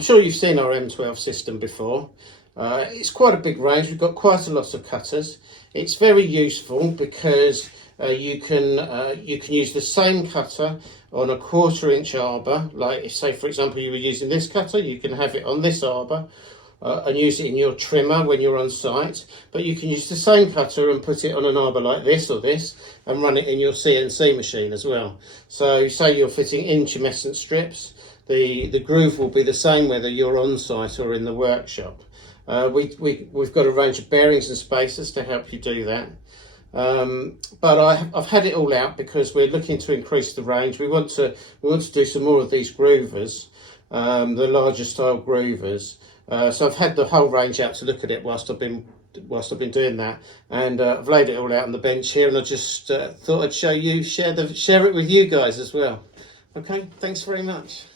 I'm sure you've seen our M12 system before. It's quite a big range. We've got quite a lot of cutters. It's very useful because you can use the same cutter on a 1/4 inch arbor. Like if, say for example, you were using this cutter, you can have it on this arbor and use it in your trimmer when you're on site. But you can use the same cutter and put it on an arbor like this or this and run it in your CNC machine as well. So say you're fitting intumescent strips, the groove will be the same whether you're on site or in the workshop. We've got a range of bearings and spacers to help you do that. But I've had it all out because we're looking to increase the range. We want to do some more of these groovers, the larger style groovers. So I've had the whole range out to look at it whilst I've been doing that, and I've laid it all out on the bench here, and I just thought I'd share it with you guys as well. Okay, thanks very much.